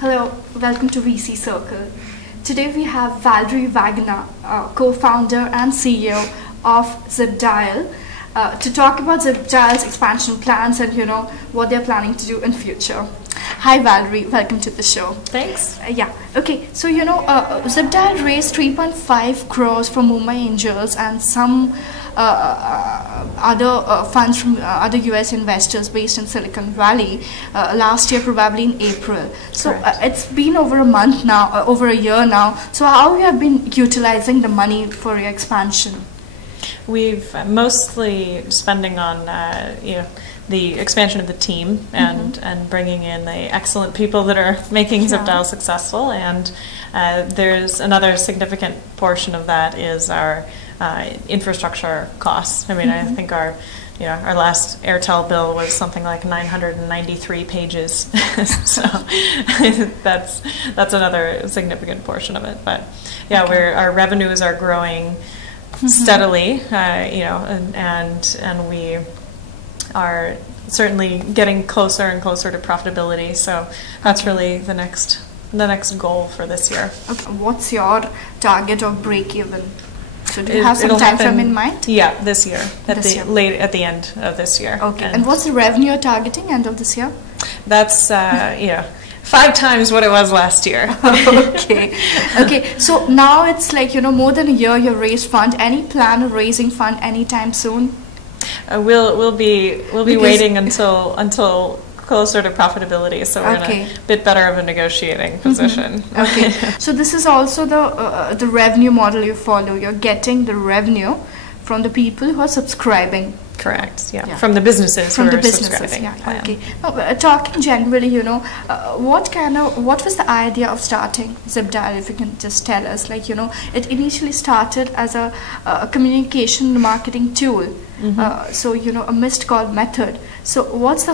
Hello, welcome to VC Circle. Today we have Valerie Wagoner, co-founder and CEO of Zipdial, to talk about Zipdial's expansion plans and what they're planning to do in future. Hi Valerie, welcome to the show. Thanks. Okay. So Zipdial raised 3.5 crores from Mumbai Angels and some other funds from other US investors based in Silicon Valley last year, probably in April. So it's been over a month now, over a year now. So how you have been utilizing the money for your expansion? We've mostly spending on the expansion of the team and bringing in the excellent people that are making Zipdial successful. And there's another significant portion of that is our infrastructure costs. I mean, I think our last Airtel bill was something like 993 pages. So that's another significant portion of it. But our revenues are growing steadily, and we are certainly getting closer and closer to profitability. So that's really the next goal for this year. Okay. What's your target of break even? So do you have some time frame in mind? Yeah, this year, at the end of this year. Okay. And what's the revenue you're targeting end of this year? That's 5 times what it was last year. Okay. So now it's like more than a year you raised fund. Any plan of raising fund anytime soon? We'll be waiting until closer to profitability, so we're in a bit better of a negotiating position. Okay. So this is also the revenue model you follow. You're getting the revenue from the people who are subscribing. Correct. Yeah. From the businesses who are subscribing. Yeah. Okay. Now, talking generally, what was the idea of starting Zipdial? If you can just tell us, it initially started as a communication marketing tool. So a missed call method. So what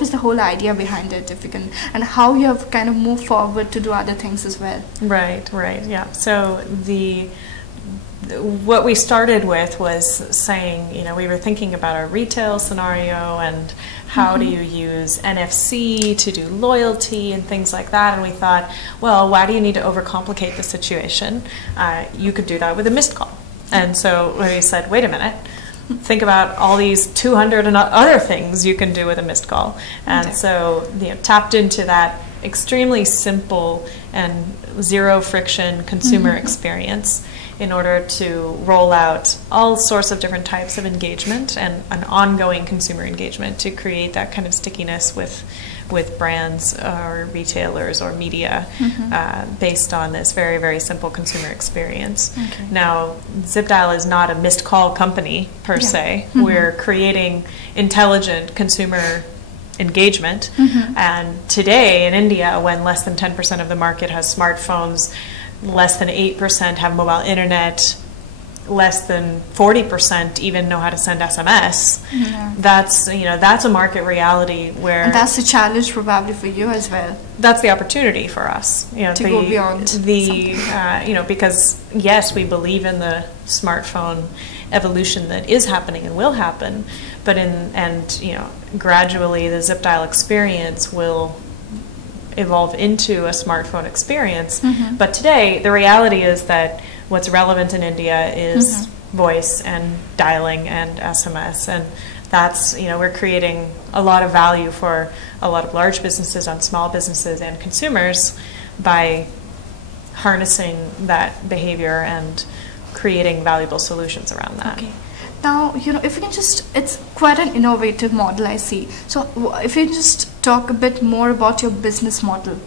was the whole idea behind it, if you can, and how you have kind of moved forward to do other things as well? Right. Yeah. So what we started with was saying, we were thinking about our retail scenario and how do you use NFC to do loyalty and things like that. And we thought, well, why do you need to overcomplicate the situation? You could do that with a missed call. And so we said, wait a minute. Think about all these 200 and other things you can do with a missed call. And so tapped into that extremely simple and zero friction consumer experience in order to roll out all sorts of different types of engagement and an ongoing consumer engagement to create that kind of stickiness with brands or retailers or media based on this very, very simple consumer experience. Now, Zipdial is not a missed call company per se. We're creating intelligent consumer engagement. And today in India, when less than 10% of the market has smartphones, less than 8% have mobile internet, less than 40% even know how to send SMS. That's a market reality where, and that's the challenge probably for you as well. That's the opportunity for us, to go beyond because yes, we believe in the smartphone evolution that is happening and will happen, but gradually the Zipdial experience will evolve into a smartphone experience. But today the reality is that what's relevant in India is voice and dialing and SMS, and that's we're creating a lot of value for a lot of large businesses, on small businesses and consumers by harnessing that behavior and creating valuable solutions around that. Now, if you can it's quite an innovative model, I see. So if you just talk a bit more about your business model.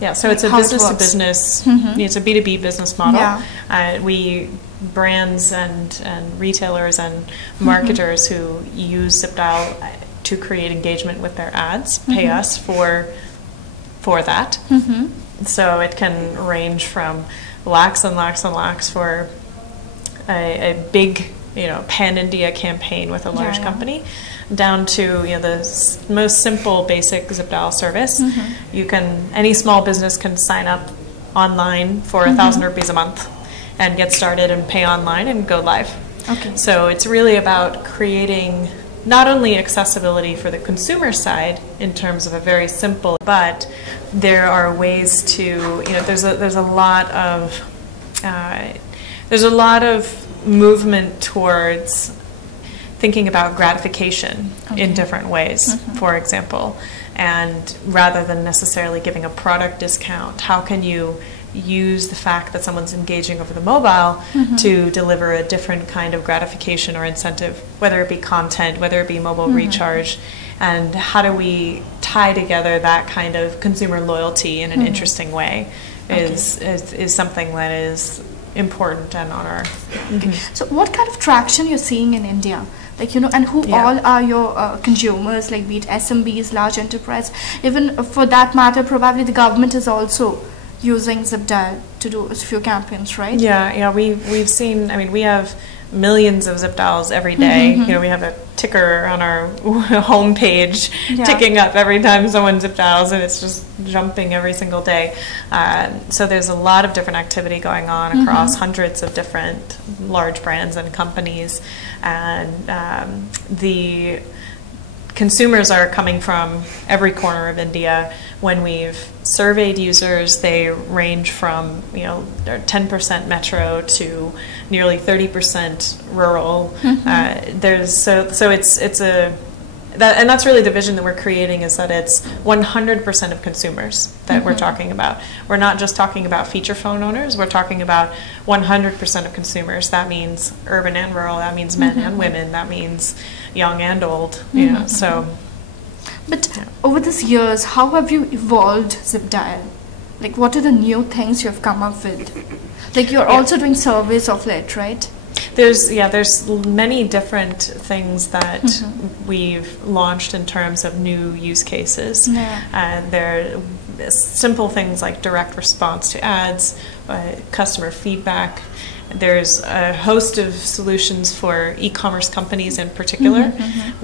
Yeah, so it's a business-to-business, it's a B2B business model. We brands and retailers and marketers who use Zipdial to create engagement with their ads pay us for that. So it can range from lakhs and lakhs and lakhs for a big pan-India campaign with a large company, down to the most simple basic Zipdial service. Any small business can sign up online for 1,000 rupees a month and get started and pay online and go live. So it's really about creating not only accessibility for the consumer side in terms of a very simple, but there are ways to, there's a lot of movement towards thinking about gratification in different ways, for example. And rather than necessarily giving a product discount, how can you use the fact that someone's engaging over the mobile to deliver a different kind of gratification or incentive, whether it be content, whether it be mobile recharge, and how do we tie together that kind of consumer loyalty in an interesting way is something that is important and on our... So what kind of traction you're seeing in India? Like, and who all are your consumers, like be it SMBs, large enterprise, even for that matter, probably the government is also using Zipdial to do a few campaigns, right? Yeah, we've seen, we have millions of Zipdials every day. We have a ticker on our homepage ticking up every time someone Zipdials, and it's just jumping every single day. So there's a lot of different activity going on across hundreds of different large brands and companies, and the consumers are coming from every corner of India. When we've surveyed users, they range from 10% metro to nearly 30% rural. That's really the vision that we're creating, is that it's 100% of consumers that we're talking about. We're not just talking about feature phone owners, we're talking about 100% of consumers. That means urban and rural, that means men and women, that means young and old, so. But over these years, how have you evolved Zipdial? Like, what are the new things you have come up with? Like, you're also doing surveys of late, right? There's many different things that we've launched in terms of new use cases. There are simple things like direct response to ads, customer feedback. There's a host of solutions for e-commerce companies in particular,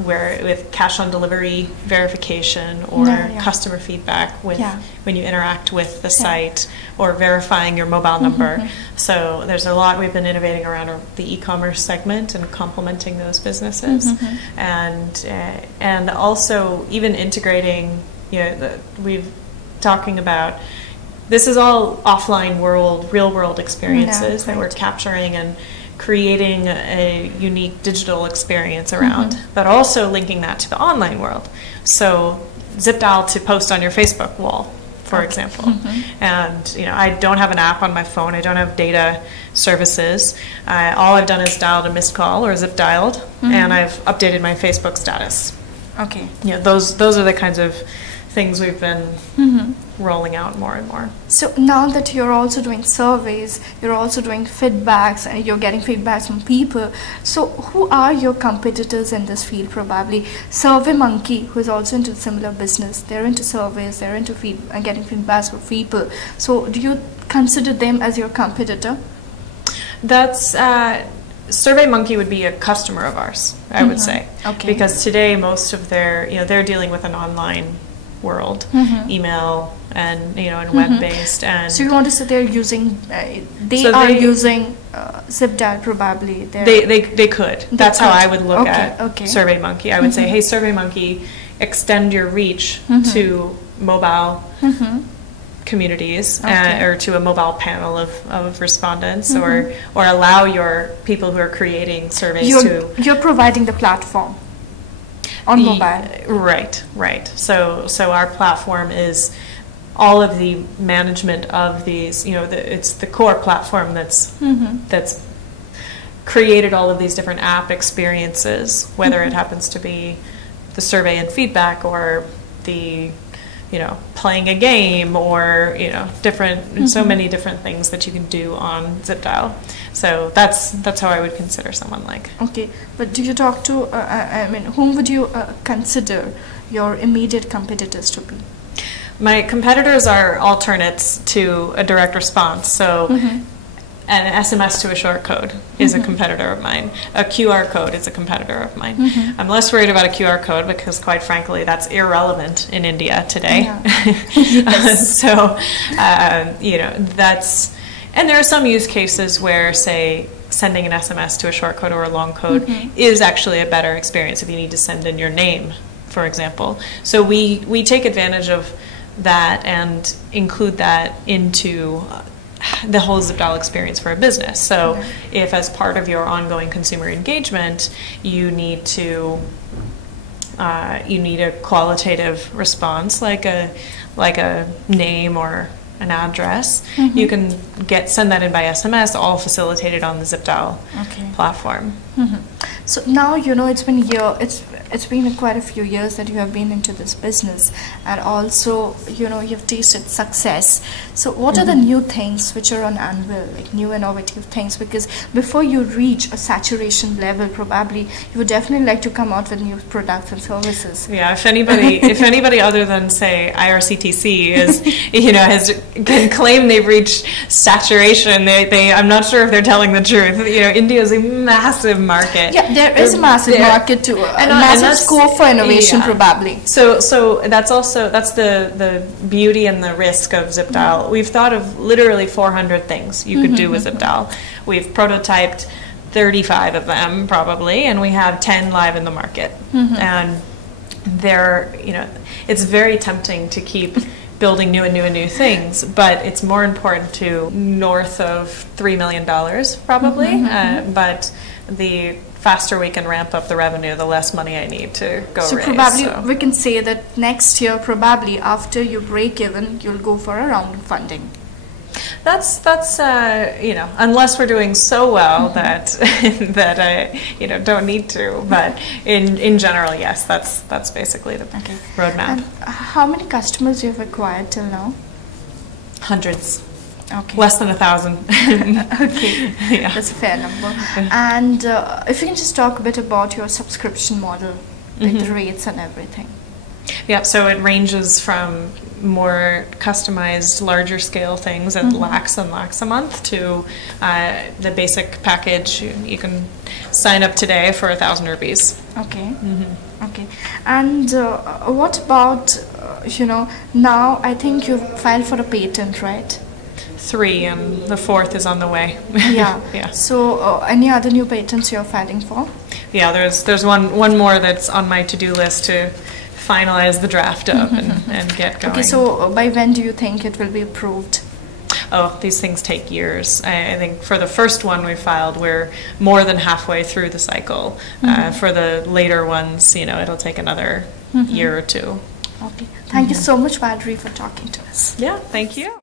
where with cash on delivery verification or customer feedback when you interact with the site, or verifying your mobile number. So there's a lot we've been innovating around the e-commerce segment and complementing those businesses, and also even integrating. We've talking about. This is all offline world, real world experiences that we're capturing and creating a unique digital experience around, but also linking that to the online world. So Zipdial to post on your Facebook wall, for example. And I don't have an app on my phone. I don't have data services. All I've done is dialed a missed call or zip dialed, and I've updated my Facebook status. Those are the kinds of things we've been rolling out more and more. So now that you're also doing surveys, you're also doing feedbacks, and you're getting feedbacks from people, so who are your competitors in this field? Probably SurveyMonkey, who is also into similar business. They're into surveys, they're into getting feedbacks from people. So do you consider them as your competitor? That's SurveyMonkey would be a customer of ours, I would say, because today most of their, they're dealing with an online world, email and and web-based, and so you want to say they're using using Zipdial probably. They could. That's how I would look at SurveyMonkey. I would say, hey, SurveyMonkey, extend your reach to mobile communities, or to a mobile panel of respondents, or allow your people who are creating surveys you're providing the platform on mobile. Right. So our platform is all of the management of these. It's the core platform that's created all of these different app experiences, whether it happens to be the survey and feedback, or the playing a game, or different so many different things that you can do on Zipdial. So that's how I would consider someone like. Okay, but do you talk to whom would you consider your immediate competitors to be? My competitors are alternates to a direct response. So an SMS to a short code is a competitor of mine. A QR code is a competitor of mine. I'm less worried about a QR code because, quite frankly, that's irrelevant in India today. So, that's... And there are some use cases where, say, sending an SMS to a short code or a long code is actually a better experience if you need to send in your name, for example. So we take advantage of that and include that into the whole Zipdial experience for a business. So if as part of your ongoing consumer engagement, you need a qualitative response like a name or an address, you can send that in by SMS, all facilitated on the Zipdial platform. So now it's been quite a few years that you have been into this business, and also you've tasted success. So what are the new things which are on anvil, like new innovative things? Because before you reach a saturation level, probably you would definitely like to come out with new products and services. Yeah, if anybody other than say IRCTC can claim they've reached saturation, I'm not sure if they're telling the truth. India is a massive market. Yeah, there is a massive market too, and massive scope for innovation, probably. So that's the beauty and the risk of Zipdial. We've thought of literally 400 things you could do with Zipdial. We've prototyped 35 of them probably, and we have 10 live in the market. And it's very tempting to keep building new things, but it's more important to north of $3 million probably. But the faster we can ramp up the revenue, the less money I need to go raise. So probably we can say that next year, probably after you break even, you'll go for a round of funding. That's unless we're doing so well that I don't need to. But in general, yes, that's basically the roadmap. And how many customers you've acquired till now? Hundreds. Okay. Less than 1,000. Okay. Yeah. That's a fair number. And if you can just talk a bit about your subscription model, like the rates and everything. Yeah, so it ranges from more customized, larger scale things at lakhs and lakhs a month to the basic package. You can sign up today for 1,000 rupees. Okay. Okay. And what about, now I think you've filed for a patent, right? 3, and the 4th is on the way. Yeah. Yeah. So any other new patents you're filing for? Yeah, there's one more that's on my to-do list to finalize the draft of and get going. Okay, so by when do you think it will be approved? Oh, these things take years. I think for the first one we filed, we're more than halfway through the cycle. For the later ones, it'll take another year or two. Okay. Thank you so much, Valerie, for talking to us. Yeah, thank you.